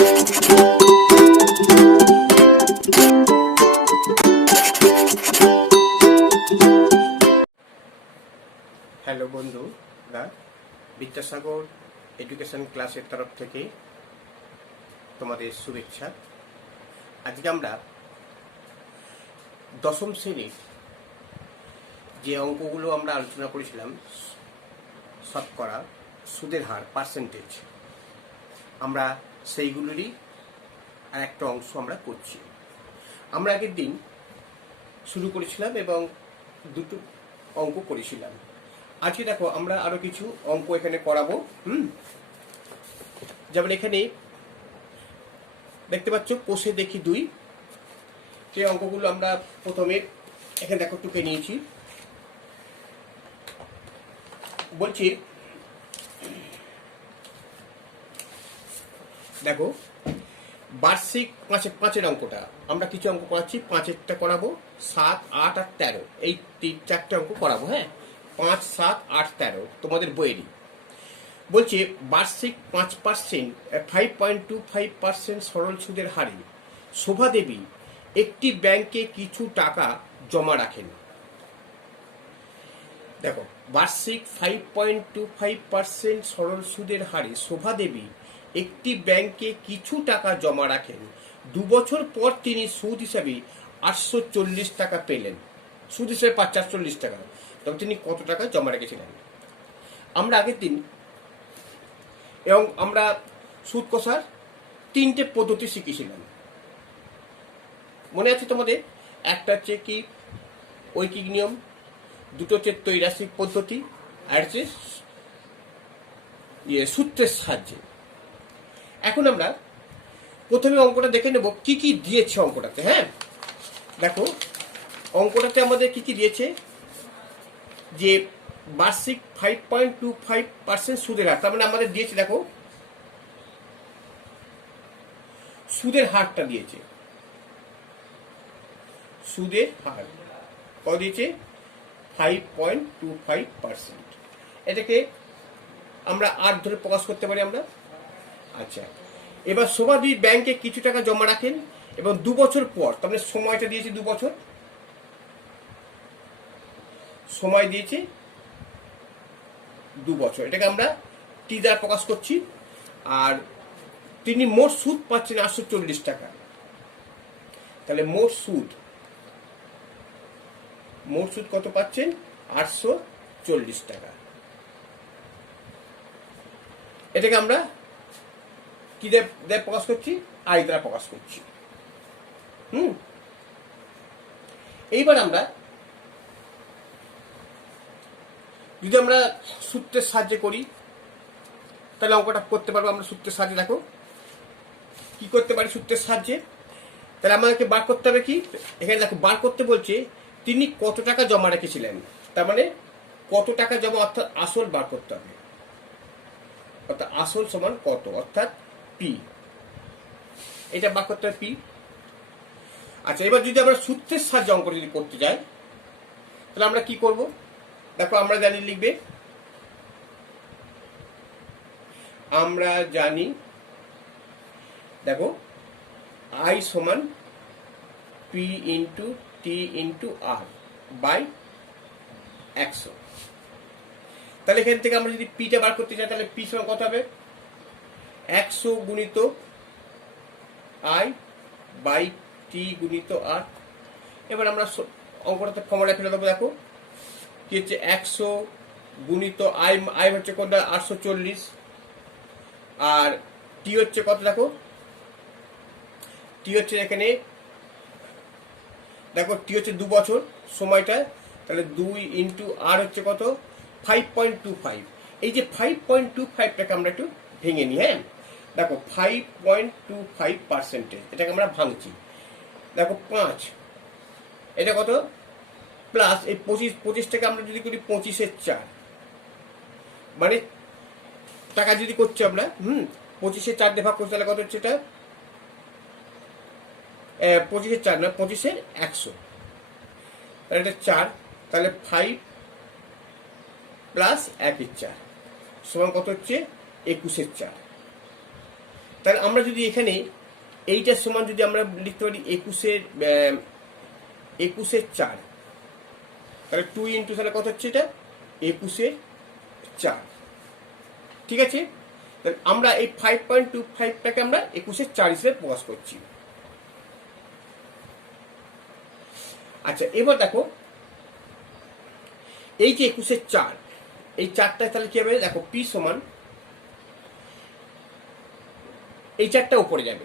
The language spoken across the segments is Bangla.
হ্যালো বন্ধুরা, বিদ্যাসাগর এডুকেশন ক্লাসের তরফ থেকে তোমাদের শুভেচ্ছা। আজকে আমরা দশম শ্রেণীর যে অঙ্কগুলো আমরা আলোচনা করেছিলাম, শতকরা সুদের হার পার্সেন্টেজ, আমরা সেইগুলোরই আর একটা অংশ আমরা করছি। আমরা আগের দিন শুরু করেছিলাম এবং দুটো অঙ্ক করেছিলাম। আজকে দেখো আমরা আরো কিছু অঙ্ক এখানে করাবো। যেমন এখানে দেখতে পাচ্ছ কোষে দেখি 2, সেই অঙ্কগুলো আমরা প্রথমে এখানে দেখো টুকে নিয়েছি। বলছি দেখো বার্ষিক পাঁচের অঙ্কটা আমরা কিছু অঙ্ক করাচ্ছি, 5-এরটা করাবো, 7, 8 আর 13, এই 4টে অঙ্ক করাবো। হ্যাঁ, 5, 7, 8, 13 তোমাদের বইয়েরই। বলছে বার্ষিক 5%, 5.25% সরল সুদের হারে শোভা দেবী একটি ব্যাংকে কিছু টাকা জমা রাখেন। দেখো বার্ষিক 5.25% সরল সুদের হারে শোভা দেবী একটি ব্যাংকে কিছু টাকা জমা রাখেন। 2 বছর পর তিনি সুদ হিসাবে 840 টাকা পেলেন। সুদ হিসাবে 440 টাকা। তবে তিনি কত টাকা জমা রেখেছিলেন? আমরা আগের দিন এবং আমরা সুদ কষার 3টে পদ্ধতি শিখেছিলাম, মনে আছে তোমাদের? একটা হচ্ছে কি ঐকিক নিয়ম, দুটো হচ্ছে ত্রৈরাশিক পদ্ধতি, আর হচ্ছে সূত্রের সাহায্যে। এখন আমরা প্রথমে অঙ্কটা দেখে নেব কি কি দিয়েছে অঙ্কটাতে। হ্যাঁ, দেখো অঙ্কটাতে আমাদের কি কি দিয়েছে, যে বার্ষিক 5.25% সুদের হার, তার মানে আমাদের দিয়েছে দেখো সুদের হারটা দিয়েছে। সুদের হার কত দিয়েছে? 5.25%। এটাকে আমরা 8 ধরে প্রকাশ করতে পারি আমরা। আচ্ছা, এবার শোভাদেবী ব্যাংকে কিছু টাকা জমা রাখেন এবং 2 বছর পর, তার মানে সময়টা দিয়েছে 2 বছর, সময় দিয়েছে 2 বছর, এটাকে আমরা টি দ্বারা প্রকাশ করছি। আর তিনি মোট সুদ পাচ্ছেন 840 টাকা। তাহলে মোট সুদ কত পাচ্ছেন? 840 টাকা। এটাকে আমরা কি দিয়ে প্রকাশ করছি? আই দ্বারা প্রকাশ করছি। এইবার আমরা যদি আমরা সূত্রের সাহায্যে করি তাহলে অঙ্কটা করতে পারবো আমরা সূত্রের সাহায্যে। দেখো কি করতে পারি সূত্রের সাহায্যে। তাহলে আমাদেরকে বার করতে হবে কি, এখানে দেখো বার করতে বলছে তিনি কত টাকা জমা রেখেছিলেন, তার মানে কত টাকা জমা, অর্থাৎ আসল বার করতে হবে, অর্থাৎ আসল সমান কত, অর্থাৎ পি, এটা বার করতে হবে পি। আচ্ছা, এবার যদি আমরা সূত্রের সাহায্যে অঙ্ক যদি করতে যাই তাহলে আমরা কি করব? দেখো আমরা জানি, লিখবে আমরা জানি, দেখো আই সমান P into T into R by 100। তাহলে এখান থেকে আমরা যদি পিটা বার করতে চাই তাহলে পি সমান কত হবে? 100 গুণিত আই বাই টি গুণিত আর। এবার আমরা অঙ্কটাতে ফর্মুলা ফেলে দেবো। দেখো কি হচ্ছে, 100 গুণিত আই হচ্ছে কত? 840, আর টি হচ্ছে কত? দেখো টি হচ্ছে এখানে, দেখো টি হচ্ছে 2 বছর সময়টা, তাহলে 2 ইন্টু আর হচ্ছে কত? 5.25। এই যে 5.25টাকে আমরা একটু ভেঙে নিই। হ্যাঁ, দেখো 5.25%, এটাকে আমরা ভাঙছি। দেখো 5, এটা কত? প্লাস এই 25টাকে আমরা যদি করি 25-এর 4, মানে টাকা যদি করছি আমরা 25-এর 4 দিয়ে ভাগ করছি তাহলে কত হচ্ছে? এটা 25-এর 4 না, 25-এর 100, তাহলে এটা 4, তাহলে 5 প্লাস 1-এর 4 সমান কত হচ্ছে? 21-এর 4। তাহলে আমরা যদি এখানে এইটার সমান যদি আমরা লিখতে পারি 21-4, তাহলে 2 ইন্টু তাহলে কত হচ্ছে এটা 21-4, ঠিক আছে। তাহলে আমরা এই 5.25টাকে আমরা 21-4 হিসেবে প্রকাশ করছি। আচ্ছা, এবার দেখো এই যে 21-4, এই 4টায় তাহলে কি হবে, দেখো পি সমান এই 4টা উপরে যাবে।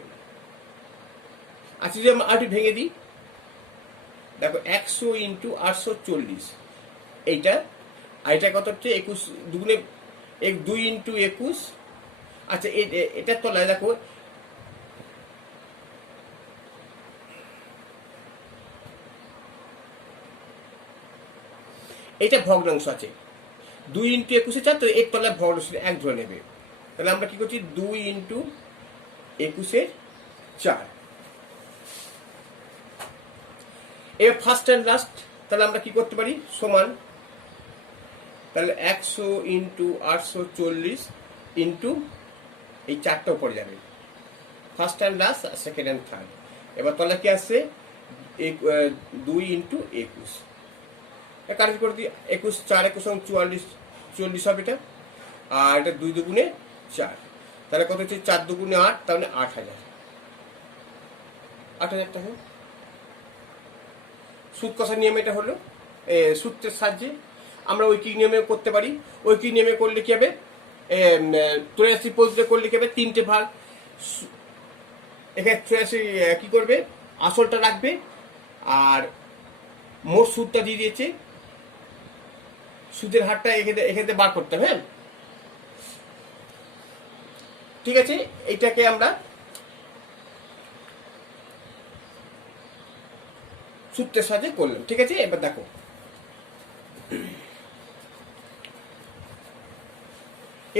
আচ্ছা, যদি আমরা আরটি ভেঙে দিই, দেখো 100 ইন্টু 840, এইটা আর এটা কত হচ্ছে 21 দুগুণে 2 ইন্টু 21। আচ্ছা, এটার তলায় দেখো এটা ভগ্নাংশ আছে, 2 ইন্টু 21-4, তো এর তলায় ভগ্নাংশ 1 ধরে নেবে। তাহলে আমরা কি করছি 2 ইন্টু 21-4। এবার ফার্স্ট অ্যান্ড লাস্ট, তাহলে আমরা কি করতে পারি সমান, তাহলে 100 ইন্টু 840 ইন্টু এই 4টা উপরে যাবে, first and last, second and third. এবার তাহলে কি আসছে 2 ইন্টু 21, কারেক্ট করে দিই, 21 4 21 44 হবে এটা, আর এটা 2 দুগুণে 4, তাহলে কত হচ্ছে 4 দুগুণে 8, তাহলে 8000 টাকা। সুদ কষার নিয়ম এটা হলো, সূত্রের সাহায্যে আমরা ঐকিক নিয়মে করতে পারি। ঐকিক নিয়মে করলে কি হবে, 83 পদ্ধতিতে করলে কি হবে, 3টে ভাগ, এখানে 83 কি করবে আসলটা রাখবে, আর মোট সুদটা দিয়ে দিয়েছে, সুদের হারটা এখানে বার করতে হবে। হ্যাঁ, ঠিক আছে, এইটাকে আমরা সূত্রের সাহায্যে করলাম, ঠিক আছে। এবার দেখো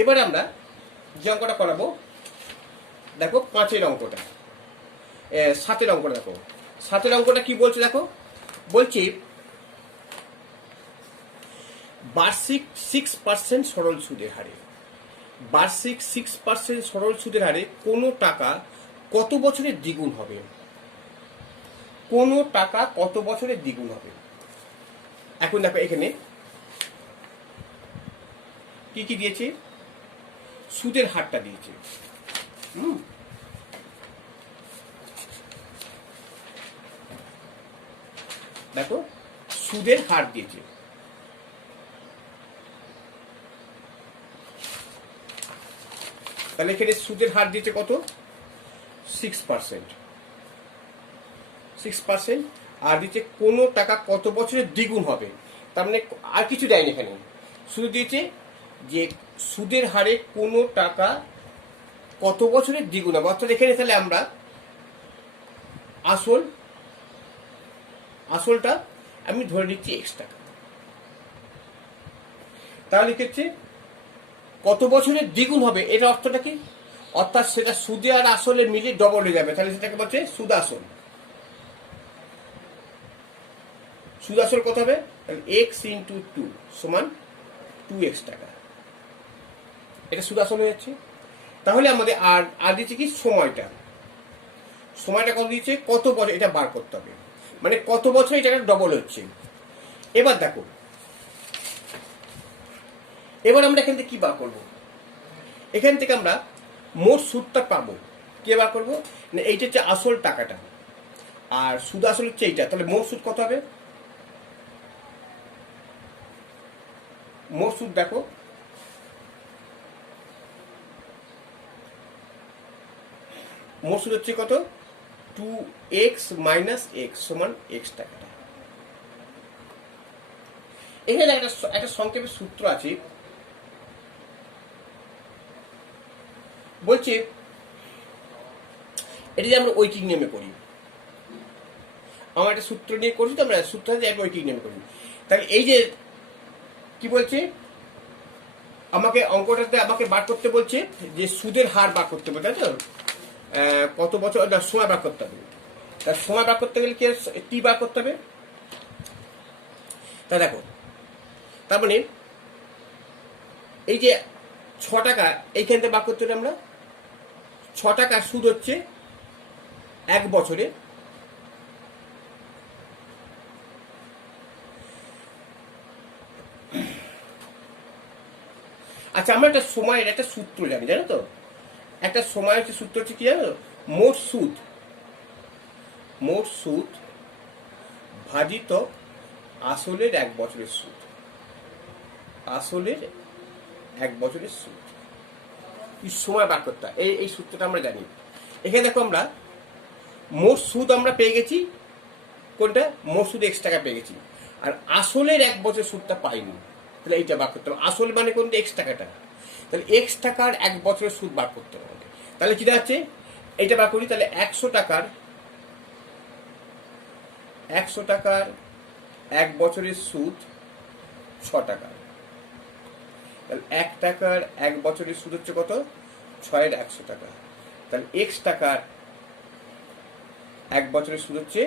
এবার আমরা যে অঙ্কটা করাবো, দেখো 5-এর অঙ্কটা, 7-এর অঙ্কটা দেখো। 7-এর অঙ্কটা কি বলছে দেখো, বলছি বার্ষিক 6% সরল সুদের হারে, বার্ষিক 6% সরল সুদের হারে কোনো টাকা কত বছরের দ্বিগুণ হবে, কোনো টাকা কত বছরের দ্বিগুণ হবে। এখন দেখো এখানে কি কি দিয়েছে, সুদের হারটা দিয়েছে, দেখো সুদের হার দিয়েছে, তাহলে এখানে সুদের হার দিয়েছে কত 6%, আর দিচ্ছে কোনো টাকা কত বছরের দ্বিগুণ হবে, তার মানে আর কিছু দেয়নি এখানে, শুধু দিয়েছে যে সুদের হারে কোনো টাকা কত বছরের দ্বিগুণ হবে। অর্থাৎ এখানে তাহলে আমরা আসলটা আমি ধরে নিচ্ছি x টাকা, তাহলে লিখেছে কত বছরের দ্বিগুণ হবে, এটা অর্থটা কি, অর্থাৎ সেটা সুদে আর আসলে মিলে ডবল হয়ে যাবে, তাহলে সেটাকে বলছে সুদ আসল। সুদ আসল কত হবে, তাহলে x ইন্টু 2 সমান 2x টাকা, এটা সুদ আসল হয়ে যাচ্ছে। তাহলে আমাদের আর দিচ্ছে কি সময়টা কত দিচ্ছে, কত বছর এটা বার করতে হবে, মানে কত বছর এটা ডবল হচ্ছে। এবার দেখো এবার আমরা এখান থেকে কি বার করবো, এখান থেকে আমরা মোট সুদটা পাবো, কে বার করবো না, এইটা হচ্ছে আসল টাকাটা, আর সুদ আসল হচ্ছে এইটা, তাহলে মোট সুদ কত হবে, মোট সুদ দেখো মোট সুদ হচ্ছে কত 2x মাইনাস x সমান x টাকাটা। এখানে একটা সংক্ষেপে সূত্র আছে, বলছে এটা যে আমরা ঐকিক নিয়মে করি, আমরা একটা সূত্র নিয়ে করছি, তো আমরা সূত্র ঐকিক নিয়মে করি। তাহলে এই যে কি বলছে, আমাকে অঙ্কটাতে আমাকে বার করতে বলছে যে সুদের হার বার করতে হবে, তাই তো কত বছর সময় বার করতে হবে, তার সময় বার করতে গেলে কি টি বার করতে হবে। তা দেখো তার মানে এই যে 6 টাকা এইখান থেকে বার করতে হবে আমরা টাকার সুদ হচ্ছে 1 বছরে। আচ্ছা, আমরা একটা সময়ের একটা সূত্র জানি, জানো তো? একটা সময়ের সূত্র হচ্ছে কি জানো? মোট সুদ ভাজিত আসলের 1 বছরের সুদ। আসলের 1 বছরের সুদ কি সময় বার করতে হয়, এই সূত্রটা আমরা জানি। এখানে দেখো, আমরা মোট সুদ আমরা পেয়ে গেছি, কোনটা? মোট সুদ x টাকা পেয়ে গেছি, আর আসলের 1 বছর সুদটা পাইনি। তাহলে এইটা বার করতে হবে। আসল মানে কোনটা? x টাকাটা। তাহলে x টাকার 1 বছরের সুদ বার করতে হবে। তাহলে কি দাঁড়াচ্ছে? এইটা বার করি। তাহলে 100 টাকার 1 বছরের সুদ 6 টাকা। তাহলে 1 টাকার 1 বছরের সুদ হচ্ছে কত? 6 এর 100 টাকা। তাহলে x টাকার 1 বছরের সুদ হচ্ছে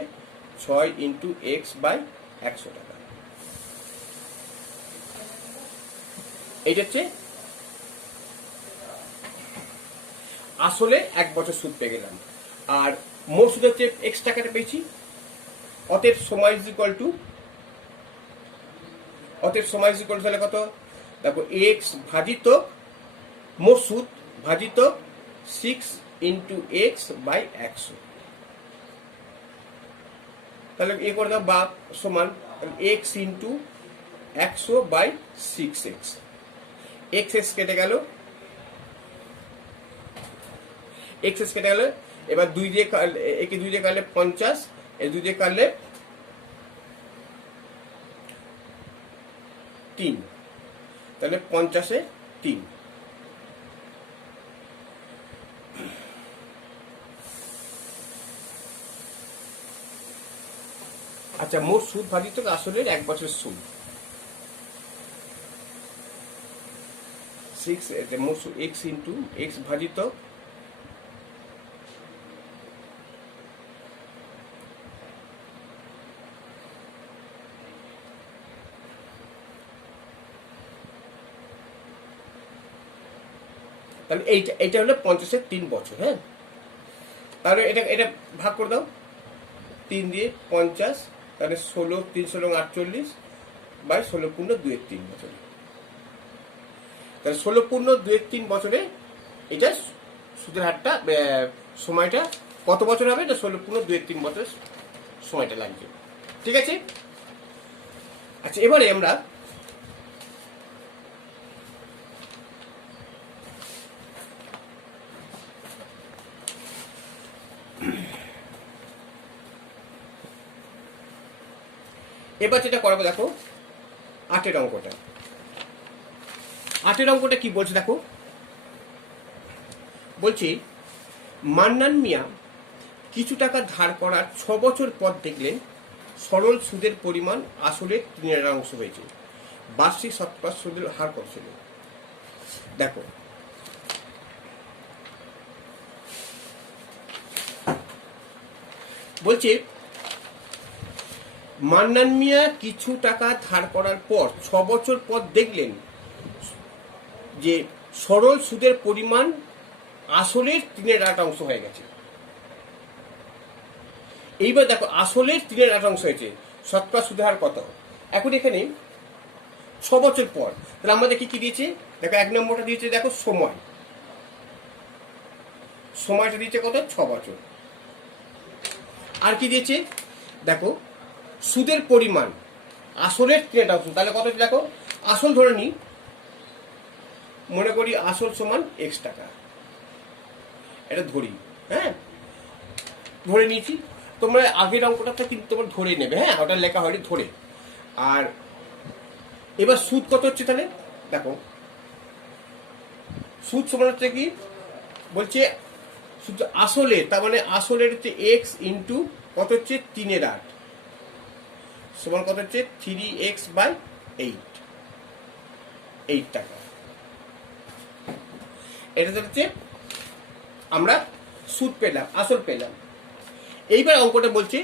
6 ইন্টু x বাই 100 টাকা। এইটা হচ্ছে আসলে 1 বছর সুদ পেয়ে গেলাম, আর মোট সুদ হচ্ছে x টাকাটা পেয়েছি। অতএব সময় ইজ ইকুয়াল টু তাহলে কত? দেখো, x ভাজিত মোট সুদ ভাজিত 6 ইন্টু x বাই 100। তাহলে এ করে দাও, বা সমান x into 100 by 6x। x কেটে গেল, এবার 2 দিয়ে একে 2 দিয়ে কাটলে 50, এই 2 দিয়ে কাটলে 3, তাহলে 50 এ 3। আচ্ছা, মোট সুদ ভাজিত আসলের 1 বছরের সুদ 6, মোট সুদ x ইন্টু x ভাজিত তাহলে এইটা হলো 50 এর 3 বছর। হ্যাঁ, তাহলে এটা ভাগ করে দাও 3 দিয়ে 50, তাহলে 16 3 16 48 বাই 16 পূর্ণ 2 এর 3 বছর। তাহলে 16 পূর্ণ 2 এর 3 বছরে এটা সুদের হারটা সময়টা কত বছর হবে? এটা 16 পূর্ণ 2 এর 3 বছর সময়টা লাগবে। ঠিক আছে? আচ্ছা, এবারে আমরা যেটা করবো, দেখো 8 অঙ্কটা। 8 অঙ্কটা কি বলছে দেখো, বলছি মান্নান মিয়া কিছু টাকা ধার করার 6 বছর পর দেখলেন সরল সুদের পরিমাণ আসলে 3/4 হয়েছে। বার্ষিক শতকরা সুদের হার কত ছিল? দেখো, বলছে মান্নান মিয়া কিছু টাকা ধার করার পর 6 বছর পর দেখলেন যে সরল সুদের পরিমাণ আসলের 3/8 হয়ে গেছে। এইবার দেখো, আসলের 3/8 হয়েছে, শতকরা সুদের হার কত? এখন এখানে 6 বছর পর, তাহলে আমাদের কি দিয়েছে? দেখো, 1 নম্বরটা দিয়েছে, দেখো সময়টা দিয়েছে কত? 6 বছর। আর কি দিয়েছে? দেখো, সুদের পরিমাণ আসলের 3/8, তাহলে কত? দেখো, আসল ধরে নিই, মনে করি আসল সমান x টাকা, এটা ধরি। হ্যাঁ, ধরে নিয়েছি। তোমরা আগের অঙ্কটা কিন্তু তোমরা ধরে নেবে। হ্যাঁ, ওটা লেখা হয়নি, ধরে। আর এবার সুদ কত হচ্ছে? তাহলে দেখো, সুদ সমান হচ্ছে কি বলছে, সুদ আসলে, তার মানে আসলের হচ্ছে x ইন্টু কত হচ্ছে? 3/8 সমান কত হচ্ছে? 3x বাই 8 টাকা। এটা হচ্ছে আমরা সুদ পেলাম, আসল পেলাম। এইবার অঙ্কটা বলছে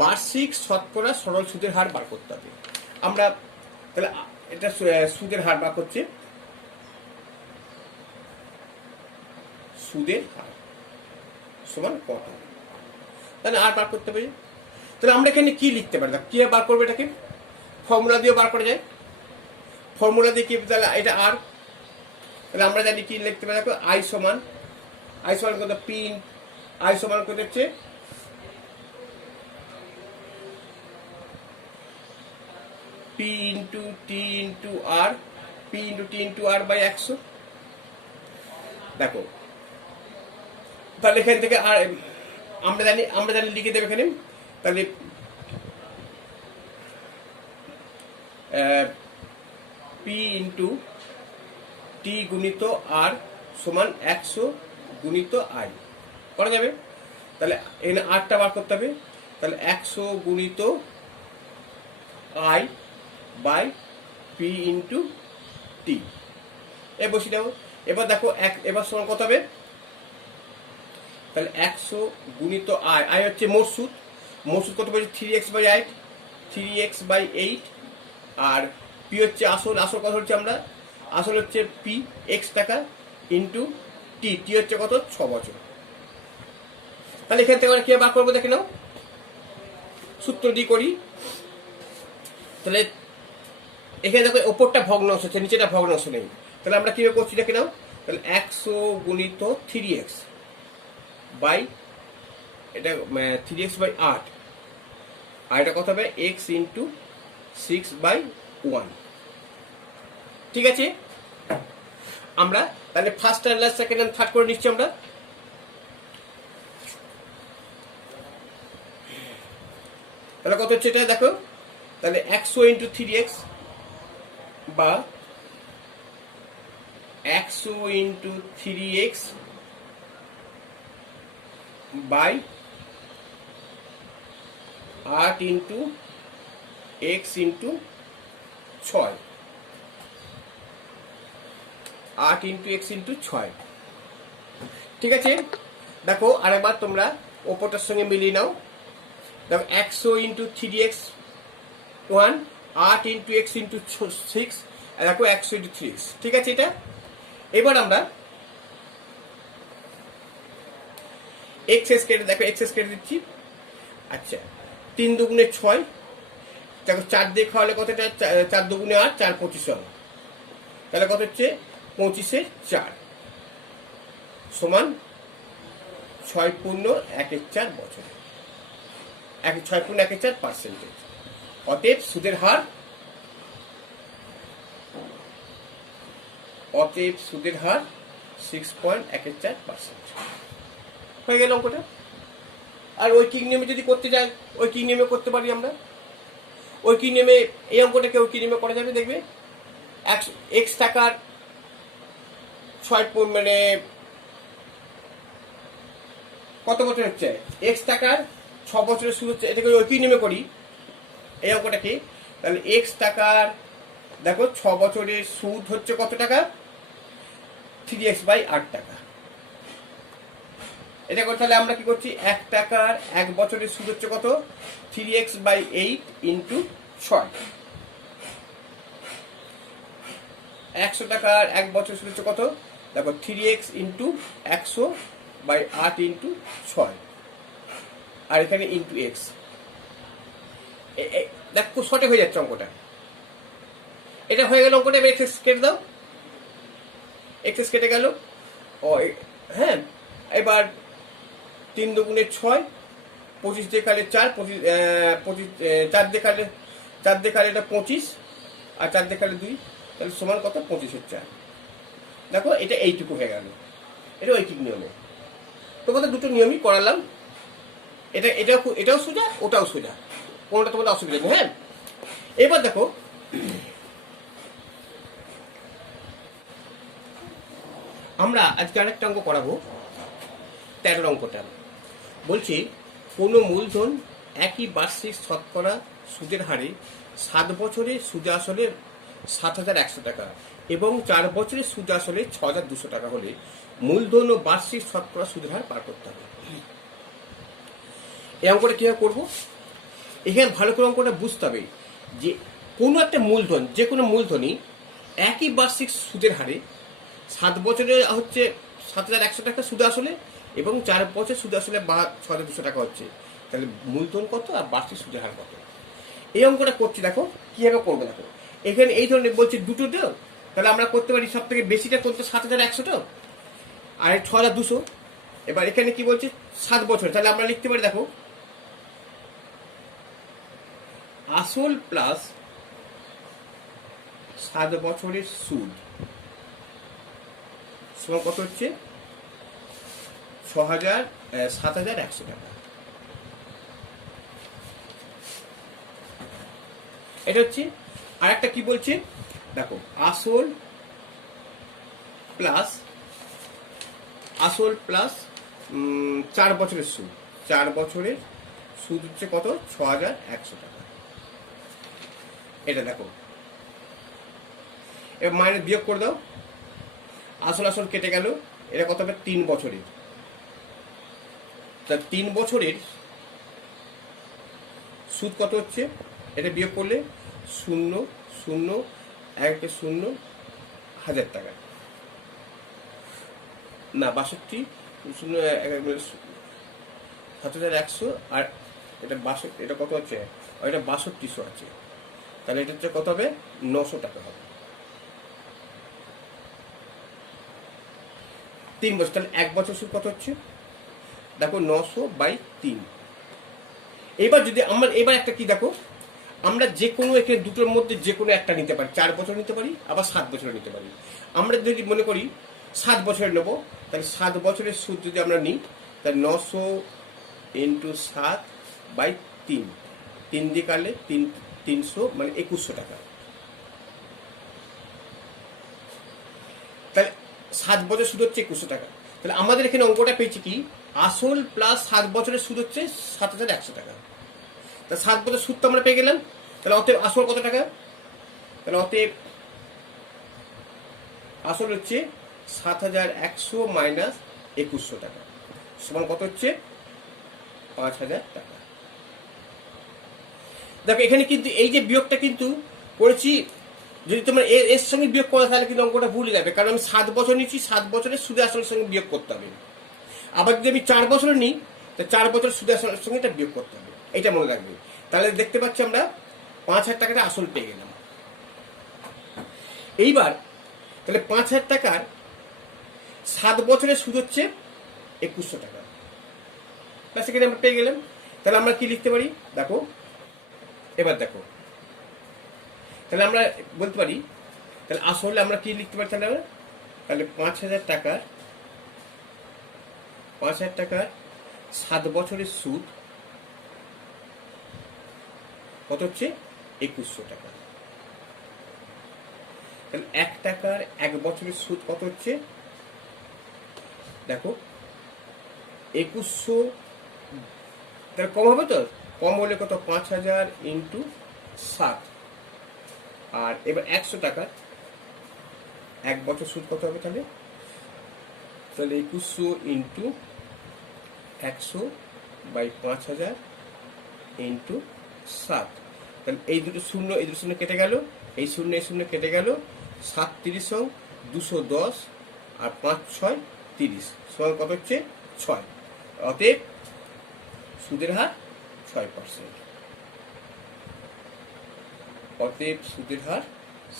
বার্ষিক শতকরা সরল সুদের হার বার করতে হবে। আমরা তাহলে এটা সুদের হার বার করছে, সুদের হার সমান কত, তাহলে আর বার করতে পারি। তাহলে আমরা এখানে কি লিখতে পারি, কি বার করবো, এটাকে ফর্মুলা দিয়ে বার করা যায়। ফর্মুলা দিয়ে কি, তাহলে এটা আর, তাহলে আমরা জানি কি লিখতে পারি, দেখো আই সমান কত, পি আই সমান কত হচ্ছে P into T into R, P into T into R by 100। দেখো তাহলে এখান থেকে আর আমরা জানি লিখে দেবে এখানে, তাহলে পি ইন্টু টি গুণিত আর সমান 100 গুণিত আই করা যাবে। তাহলে এখানে আরটা বার করতে হবে, তাহলে 100 গুণিত আই বাই পি ইন্টু টি, এ বসিয়ে দেবো। এবার দেখো এবার সমান কত হবে, তাহলে 100 গুণিত আই, আই হচ্ছে মোট সুদ কত বলছে 3x/8, 3x/8, আর পি হচ্ছে আসল কত হচ্ছে আমরা, আসল হচ্ছে পি x টাকা ইন্টু টি হচ্ছে কত 6 বছর। তাহলে এখান থেকে আমরা কি বার করবো দেখে নাও, সূত্র দিয়ে করি। তাহলে এখানে দেখো ওপরটা ভগ্নাংশ আছে, নিচেটা ভগ্নাংশ নেই, তাহলে আমরা কিভাবে করছি দেখে নাও। তাহলে 100 গুণিত 3x বাই এটা 3x/8, আর এটা কত হবে x ইন্টু 6/1। ঠিক আছে, আমরা তাহলে first and last, second and third করে নিচ্ছি আমরা। তাহলে কত হচ্ছে এটা দেখো, তাহলে 100 ইন্টু 3x বা 100 into 3x by 8 into x into 6, 8 into x into 6। ঠিক আছে, দেখো আরেকবার তোমরা ওপরটার সঙ্গে মিলিয়ে নাও। দেখো 100 into 3x 1, 8 into x into 6, আর দেখো 100 ইন্টু 3x। ঠিক আছে, এটা এবার আমরা এক্সেস কেটে, দেখো এক্সেস কেটে দিচ্ছি। আচ্ছা 3 দুগুণে 6, দেখো 4 দিয়ে খাওয়ালে কতটা, 4 দুগুণে 8, 4 25 হবে, তাহলে কত হচ্ছে 25-এ 4 সমান 6.14 বছর, 6.14%। অতএব সুদের হার 6.14% হয়ে গেল অঙ্কটা। আর ঐকিক নিয়মে যদি করতে যাই, ঐকিক নিয়মে করতে পারি আমরা। ঐকিক নিয়মে এই অঙ্কটাকে ঐকিক নিয়মে করা যাবে, দেখবে x টাকার 6 কত বছর হচ্ছে, x টাকার 6 বছরের সুদ হচ্ছে, এটাকে ঐকিক নিয়মে করি এই অঙ্কটাকে। তাহলে x টাকার দেখো 6 বছরের সুদ হচ্ছে কত টাকা, 3x/8 টাকা। এটা করতে হলে আমরা কি করছি, 1 টাকার 1 বছরের সুদ হচ্ছে কত, 3x/8 ইন্টু 6। 100 টাকার 1 বছরের সুদ হচ্ছে কত, দেখো 3x ইন্টু 100/8 ইন্টু 6, আর এখানে ইন্টু x। দেখো শর্টে হয়ে যাচ্ছে অঙ্কটা, এটা হয়ে গেল অঙ্কটা। এবার এক্সেস কেটে দাও, এক্সেস কেটে গেল। ও হ্যাঁ, এবার 3 দুগুণে 6, 25 দিয়ে খালে 4, 4 দিয়ে খালে এটা 25, আর 4 দিয়ে খালে 2, তাহলে সমান কত 25/4। দেখো এটা এইটুকু হয়ে গেল, এটা ঐকিক নিয়মে। তোমাদের দুটো নিয়মই করালাম, এটাও সোজা, ওটাও সোজা, কোনটা তোমাদের অসুবিধা নেই। হ্যাঁ, এবার দেখো আমরা আজকে আরেকটা অঙ্ক করাবো, 13 অঙ্কটা। বলছি কোনো মূলধন একই বার্ষিক শতকরা সুদের হারে 7 বছরে সুদে আসলে 7,100 টাকা এবং 4 বছরে সুদে আসলে 6,200 টাকা হলে মূলধন ও বার্ষিক শতকরা সুদের হার পার করতে হবে। এই অঙ্কটা কিভাবে করবো, এখানে ভালো করে অঙ্কটা বুঝতে হবে যে কোনো একটা মূলধন, যে কোনো মূলধনই একই বার্ষিক সুদের হারে 7 বছরে হচ্ছে 7,100 টাকা সুদে আসলে, এবং 4 বছর সুদ আসলে 6,200 টাকা হচ্ছে। তাহলে মূলধন কত আর বার্ষিক সুদের হার কত? এই অঙ্কটা করছি, দেখো কিভাবে করবো। দেখো এখানে এই ধরনের বলছে দুটো তো, তাহলে আমরা করতে পারি সব থেকে বেশিটা করতে 7,100 তো, আর 6,200। এবার এখানে কি বলছে 7 বছর, তাহলে আমরা লিখতে পারি দেখো আসল প্লাস 7 বছরের সুদ সমান কত হচ্ছে 7,100 টাকা। এটা হচ্ছে। আর একটা কি বলছে দেখো আসল প্লাস 4 বছরের সুদ, 4 বছরের সুদ হচ্ছে কত 6,100 টাকা। এটা দেখো এবার মাইনাস বিয়োগ করে দাও, আসল কেটে গেল, এটা কত হবে 3 বছরের। তা 3 বছরের সুদ কত হচ্ছে, এটা বিয়োগ করলে 0,0,1,000 টাকা না 7,100 আর এটা 62, এটা কত হচ্ছে এটা 6200 আছে, তাহলে এটা হচ্ছে কত হবে 900 টাকা হবে 3 বছর। তাহলে 1 বছর সুদ কত হচ্ছে দেখো 900/3। এবার যদি আমরা এবার একটা কি দেখো, আমরা যে কোনো এখানে দুটোর মধ্যে যে কোনো একটা নিতে পারি, 4 বছর নিতে পারি আবার 7 বছর নিতে পারি। আমরা যদি মনে করি 7 বছরের নেবো, তাহলে 7 বছরের সুদ যদি আমরা নিই তাহলে 900 × 7/3, 3 দিয়ে কাটলে 300 মানে 2100 টাকা। তাহলে 7 বছর সুদ হচ্ছে 2100 টাকা। তাহলে আমাদের এখানে অঙ্কটা পেয়েছি কি আসল প্লাস 7 বছরের সুদ হচ্ছে 7,100 টাকা। তা 7 বছর সুদ তো আমরা পেয়ে গেলাম, তাহলে অতএব আসল কত টাকা, তাহলে অতএব আসল হচ্ছে 7,100 মাইনাস 2100 টাকা সমান কত হচ্ছে 5,000 টাকা। দেখো এখানে কিন্তু এই যে বিয়োগটা কিন্তু করেছি, যদি তোমরা এর সঙ্গে বিয়োগ করো তাহলে কিন্তু অঙ্কটা ভুলে যাবে, কারণ আমি 7 বছর নিচ্ছি, 7 বছরের সুদে আসলের সঙ্গে বিয়োগ করতে হবে। আবার যদি আমি 4 বছর নিই তো 4 বছর সুদে আসলের সঙ্গে এটা বিয়োগ করতে হবে, এটা মনে রাখবে। তাহলে দেখতে পাচ্ছি আমরা 5,000 টাকাটা আসল পেয়ে গেলাম। এইবার তাহলে 5,000 টাকার 7 বছরের সুদ হচ্ছে 2100 টাকা, সেখানে আমরা পেয়ে গেলাম। তাহলে আমরা কি লিখতে পারি দেখো, এবার দেখো তাহলে আমরা বলতে পারি তাহলে আসলে আমরা কি লিখতে পারি তাহলে 5,000 টাকার 7 বছরের সুদ কত হচ্ছে 2100 টাকা। তাহলে 1 টাকার 1 বছরের সুদ কত হচ্ছে দেখো 2100, তাহলে কম হবে তো, কম হলে কত 5,000 × 7, আর এবার 100 টাকার 1 বছর সুদ কত হবে তাহলে 2100 × 100/5,000 × 7। তাহলে এই দুটো শূন্য কেটে গেল, এই শূন্য কেটে গেল, 7 × 3 = 210 আর 5 × 6 = 30 সমান কত হচ্ছে 6। অতএব সুদের হার 6%। অতএব সুদের হার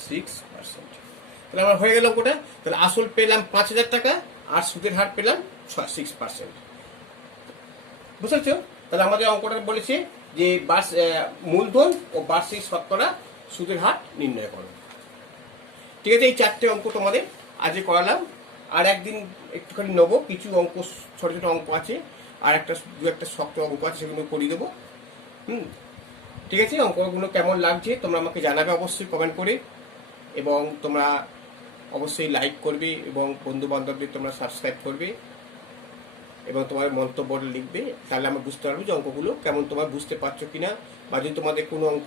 6%। তাহলে আমার হয়ে গেল ওটা। তাহলে আসল পেলাম 5,000 টাকা আর সুদের হার পেলাম 6%। বুঝেছ? তাহলে আমাদের অঙ্কটা বলেছে যে মূলধন ও বার্ষিক শতকরা সুদের হার নির্ণয় করো। ঠিক আছে, এই 4টে অঙ্ক তোমাদের আজকে করালাম। আর একদিন একটুখানি নেবো, কিছু অঙ্ক ছোট ছোট অঙ্ক আছে, আর দু একটা শক্ত অঙ্ক আছে, সেগুলো করিয়ে দেবো। ঠিক আছে, অঙ্কগুলো কেমন লাগছে তোমরা আমাকে জানাবে অবশ্যই কমেন্ট করে, এবং তোমরা অবশ্যই লাইক করবে এবং বন্ধু বান্ধবদের তোমরা সাবস্ক্রাইব করবে এবং তোমার মন্তব্য লিখবে। তাহলে আমরা বুঝতে পারবো যে অঙ্কগুলো কেমন তোমরা বুঝতে পারছো কিনা, বা যদি তোমাদের কোনো অঙ্ক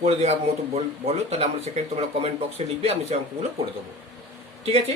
করে দেওয়ার মতো বলো তাহলে আমরা সেখানে তোমরা কমেন্ট বক্সে লিখবে, আমি সেই অঙ্কগুলো করে দেবো। ঠিক আছে।